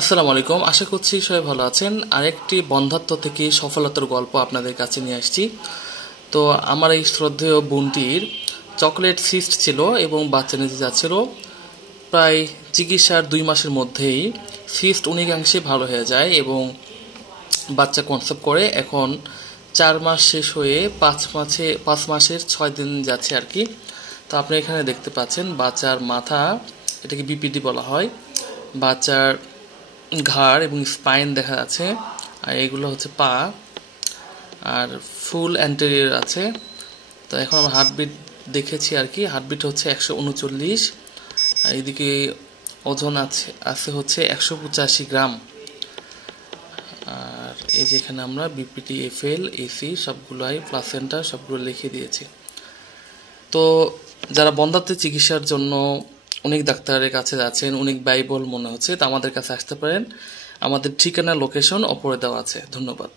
আসসালামু আলাইকুম। আশা করছি সবাই ভালো আছেন। আরেকটি বন্ধ্যাত্ব থেকে সফলতার গল্প আপনাদের কাছে নিয়ে আসছি। তো আমার এই শ্রদ্ধেয় বোনটির চকলেট সিস্ট ছিল এবং বাচ্চা নিতে যাচ্ছিল। প্রায় চিকিৎসার 2 মাসের মধ্যেই সিস্ট অনেকাংশে ভালো হয়ে যায় এবং বাচ্চা কনসেপ্ট করে। এখন 4 মাস শেষ হয়ে 5 মাসের 6 দিন যাচ্ছে আর কি। তো আপনি এখানে দেখতে পাচ্ছেন বাচ্চার মাথা, এটাকে বিপিডি বলা হয়। বাচ্চার ঘাড় এবং স্পাইন দেখা যাচ্ছে, আর এগুলো হচ্ছে পা, আর ফুল অ্যান্টেরিয়র আছে। তো এখন আমরা হার্টবিট দেখেছি আর কি। হার্টবিট হচ্ছে 139, আর এদিকে ওজন আছে হচ্ছে 185 গ্রাম। আর এই যে এখানে আমরা বিপিটি, এফএল, এসি সবগুলোই, প্লাসেন্টা সবগুলো লিখে দিয়েছি। তো যারা বন্ধ্যাত্বের চিকিৎসার জন্য অনেক ডাক্তারের কাছে যাচ্ছেন, অনেক ব্যয়বহুল মনে হচ্ছে, তো আমাদের কাছে আসতে পারেন। আমাদের ঠিকানা, লোকেশন ওপরে দেওয়া আছে। ধন্যবাদ।